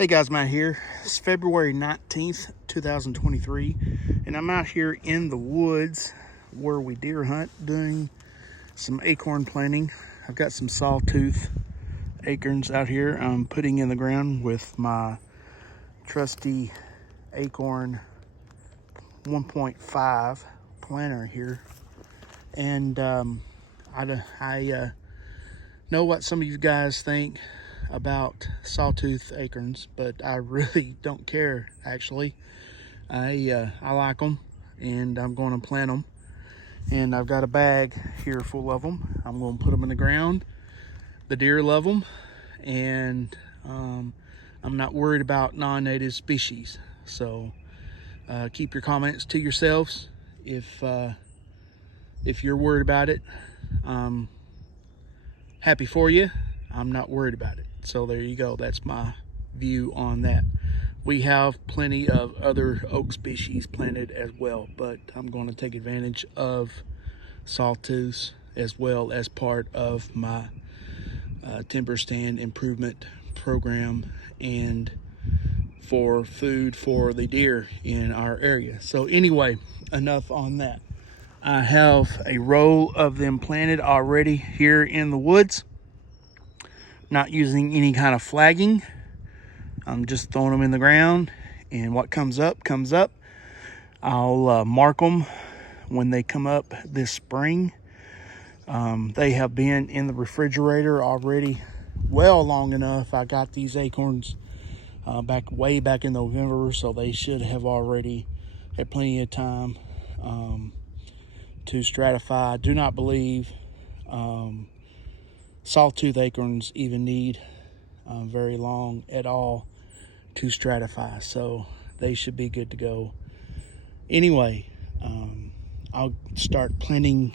Hey guys, Matt here. It's February 19th, 2023, and I'm out here in the woods where we deer hunt doing some acorn planting. I've got some Sawtooth Acorns out here I'm putting in the ground with my trusty Acorn 1.5 planter here. And I know what some of you guys think about Sawtooth Acorns, but I really don't care. Actually, I like them, and I'm going to plant them. And I've got a bag here full of them. I'm going to put them in the ground. The deer love them, and I'm not worried about non-native species. So keep your comments to yourselves. If you're worried about it, I'm happy for you. I'm not worried about it. So there you go. That's my view on that. We have plenty of other oak species planted as well, but I'm going to take advantage of sawtooths as well as part of my timber stand improvement program and for food for the deer in our area. So anyway, enough on that. I have a row of them planted already here in the woods. Not using any kind of flagging. I'm just throwing them in the ground, and what comes up comes up. I'll mark them when they come up this spring. They have been in the refrigerator already well long enough. I got these acorns way back in November, so they should have already had plenty of time to stratify. I do not believe Sawtooth acorns even need very long at all to stratify, so they should be good to go. Anyway, I'll start planting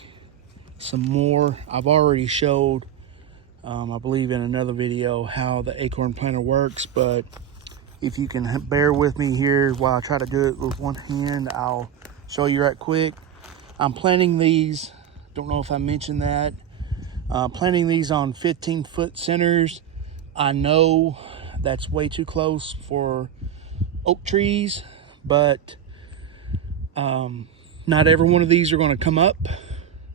some more. I've already showed, I believe in another video, how the acorn planter works, but if you can bear with me here while I try to do it with one hand, I'll show you right quick. I'm planting these, don't know if I mentioned that, planting these on 15-foot centers. I know that's way too close for oak trees, but not every one of these are going to come up.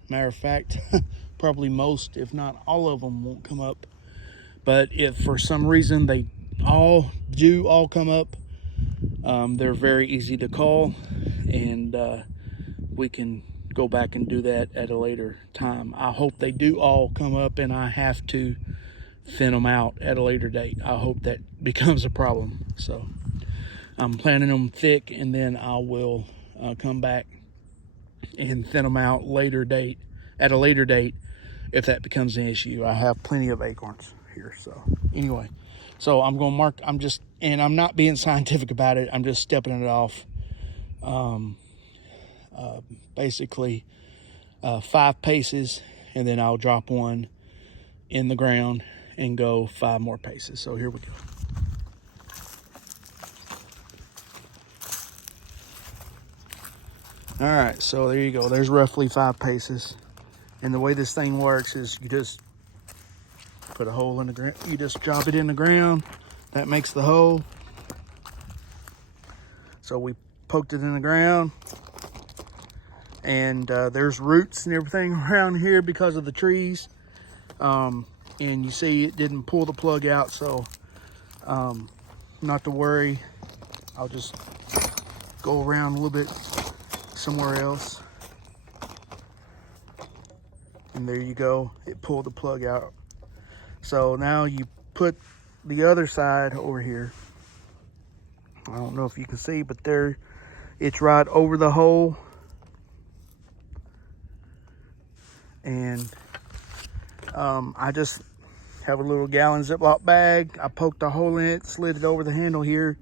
Matter of fact, probably most, if not all of them, won't come up. But if for some reason they all come up, they're very easy to call, and we can go back and do that at a later time. I hope they do all come up and I have to thin them out at a later date. I hope that becomes a problem. So I'm planting them thick, and then I will come back and thin them out at a later date if that becomes an issue. I have plenty of acorns here. So anyway, so I'm going to mark, and I'm not being scientific about it. I'm just stepping it off. Basically 5 paces, and then I'll drop one in the ground and go 5 more paces. So here we go. All right, so there you go. There's roughly 5 paces. And the way this thing works is you just put a hole in the ground. You just drop it in the ground. That makes the hole. So we poked it in the ground. And there's roots and everything around here because of the trees. And you see it didn't pull the plug out, so not to worry. I'll just go around a little bit somewhere else. And there you go, it pulled the plug out. So now you put the other side over here. I don't know if you can see, but there, it's right over the hole. And I just have a little gallon Ziploc bag. I poked a hole in it, slid it over the handle here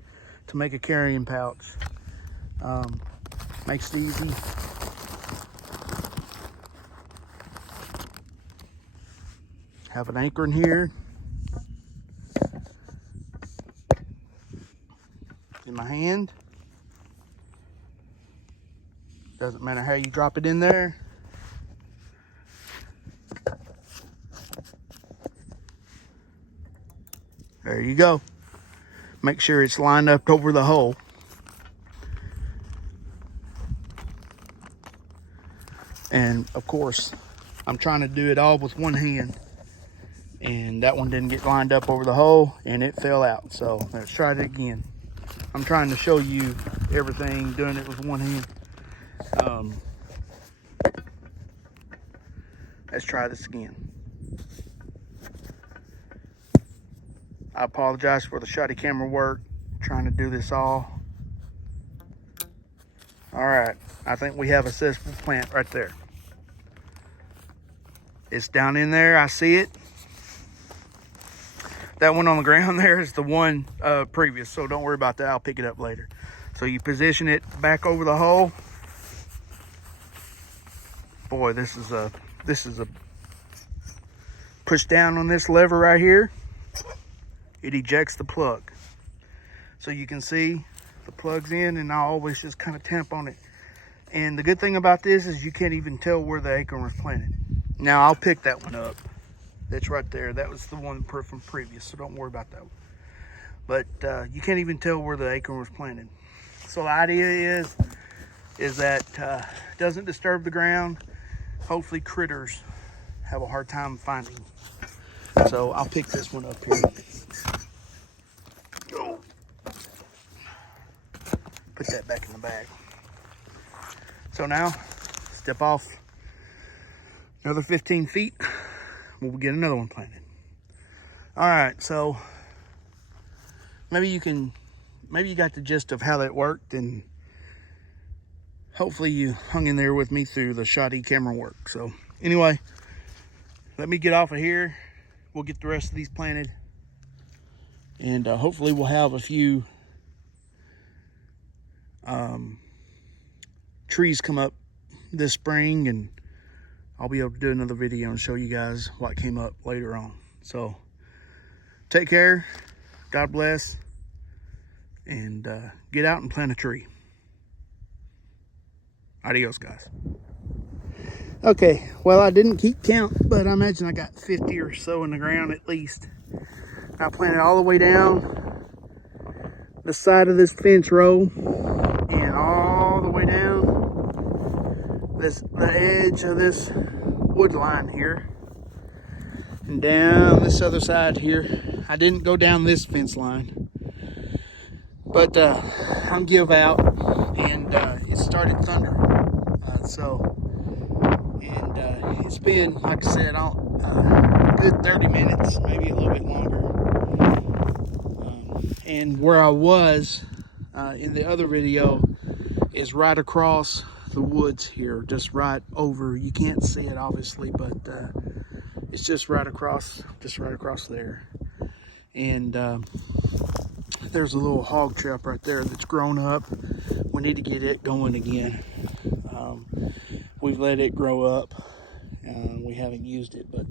to make a carrying pouch. Makes it easy. Have an acorn here in my hand. Doesn't matter how you drop it in there. There you go. Make sure it's lined up over the hole. And of course, I'm trying to do it all with one hand. And that one didn't get lined up over the hole and it fell out. So let's try it again. I'm trying to show you everything, doing it with one hand. Let's try this again. I apologize for the shoddy camera work. Trying to do this all. All right, I think we have a successful plant right there. It's down in there, I see it. That one on the ground there is the one previous, so don't worry about that. I'll pick it up later. So you position it back over the hole. Boy, this is a push down on this lever right here. It ejects the plug. So you can see the plug's in, and I always just kind of tamp on it. And the good thing about this is you can't even tell where the acorn was planted. Now I'll pick that one up. That's right there. That was the one from previous, so don't worry about that one. But you can't even tell where the acorn was planted. So the idea is that it doesn't disturb the ground. Hopefully critters have a hard time finding. So I'll pick this one up here. Put that back in the bag. So now, step off another 15 feet. We'll get another one planted. All right, so maybe you got the gist of how that worked, and hopefully you hung in there with me through the shoddy camera work. So anyway, let me get off of here. We'll get the rest of these planted, and hopefully we'll have a few trees come up this spring, and I'll be able to do another video and show you guys what came up later on. So take care, God bless, and get out and plant a tree. Adios, guys. Okay, well, I didn't keep count, but I imagine I got 50 or so in the ground at least. I planted all the way down the side of this fence row and all the way down the edge of this wood line here and down this other side here. I didn't go down this fence line, but I'm give out, and it started thundering. It's been, like I said, a good 30 minutes, maybe a little bit longer. And where I was in the other video is right across the woods here, just right over. You can't see it obviously, but it's just right across there. And there's a little hog trap right there that's grown up. We need to get it going again. We've let it grow up. We haven't used it, but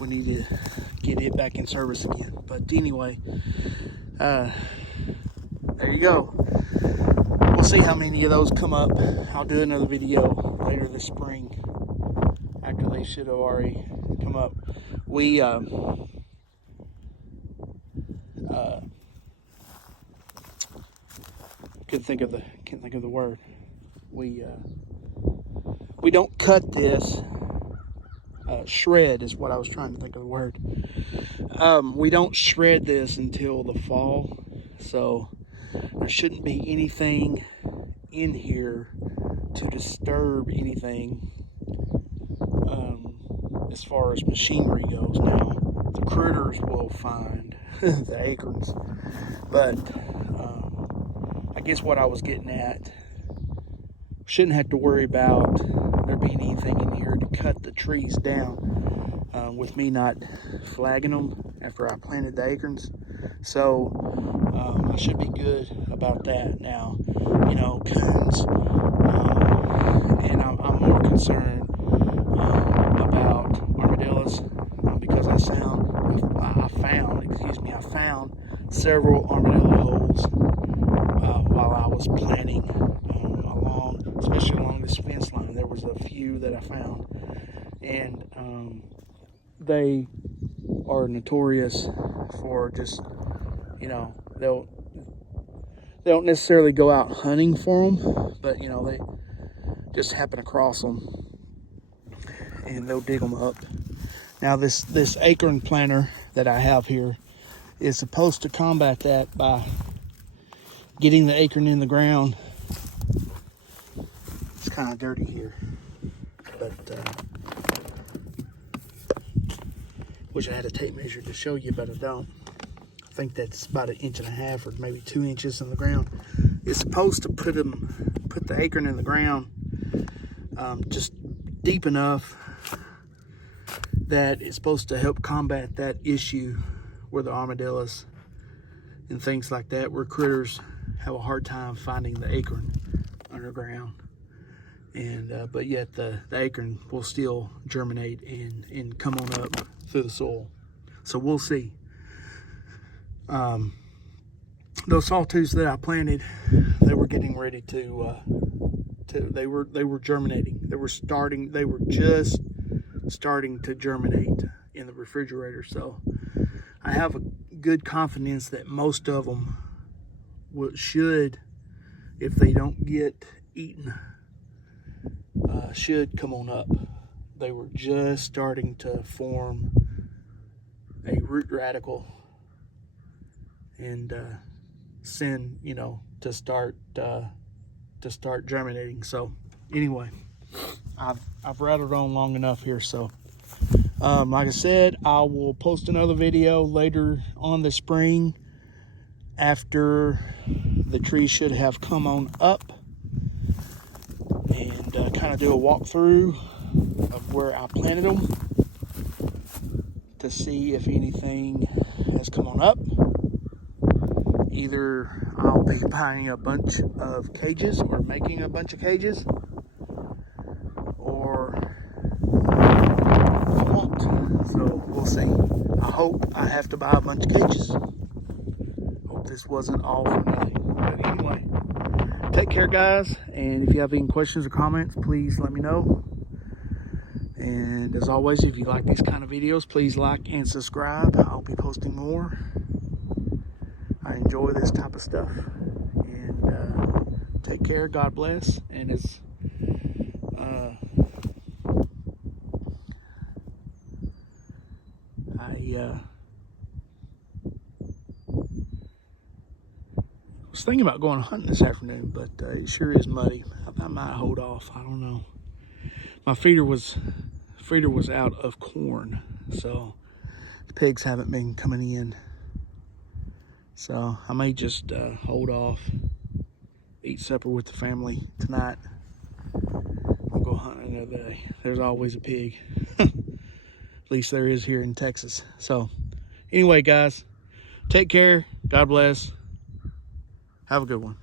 we need to get it back in service again. But anyway, there you go. We'll see how many of those come up. I'll do another video later this spring. Actually, they should have already come up. We can't think of the word. We don't cut this. Shred is what I was trying to think of the word. We don't shred this until the fall, so there shouldn't be anything in here to disturb anything as far as machinery goes. Now, the critters will find the acorns, but I guess what I was getting at, shouldn't have to worry about there being anything in here to cut the trees down with me not flagging them after I planted the acorns. So I should be good about that. Now, you know, coons, and I'm more concerned about armadillos because I found several armadillo holes while I was planting especially along this fence line. There was a few that I found, and they are notorious for just you know, they don't necessarily go out hunting for them, but you know, they just happen across them and they'll dig them up. Now this acorn planter that I have here is supposed to combat that by getting the acorn in the ground. It's kind of dirty here, but wish I had a tape measure to show you, but I don't. I think that's about 1.5 inches or maybe 2 inches in the ground. It's supposed to put the acorn in the ground just deep enough that it's supposed to help combat that issue where the armadillos and things like that, where critters have a hard time finding the acorn underground. And but yet the acorn will still germinate and come on up through the soil. So we'll see. Those sawtooths that I planted, they were getting ready they were germinating. They were just starting to germinate in the refrigerator. So I have a good confidence that most of them should, if they don't get eaten, should come on up. They were just starting to form a root radical and send, you know, to start germinating. So anyway, I've rattled on long enough here. So like I said, I will post another video later on the spring after the trees should have come on up, and kind of do a walkthrough of where I planted them to see if anything has come on up. Either I'll be buying a bunch of cages or making a bunch of cages, or I won't. So we'll see. I hope I have to buy a bunch of cages. Hope this wasn't all for nothing. But anyway, take care, guys. And if you have any questions or comments, please let me know. And as always, if you like these kind of videos, please like and subscribe. I'll be posting more. I enjoy this type of stuff. And take care. God bless. And as I was thinking about going hunting this afternoon, but it sure is muddy. I might hold off. I don't know. My feeder was out of corn, so the pigs haven't been coming in. So I may just hold off, eat supper with the family tonight. I'll go hunt another day. There's always a pig. At least there is here in Texas. So anyway, guys, take care. God bless. Have a good one.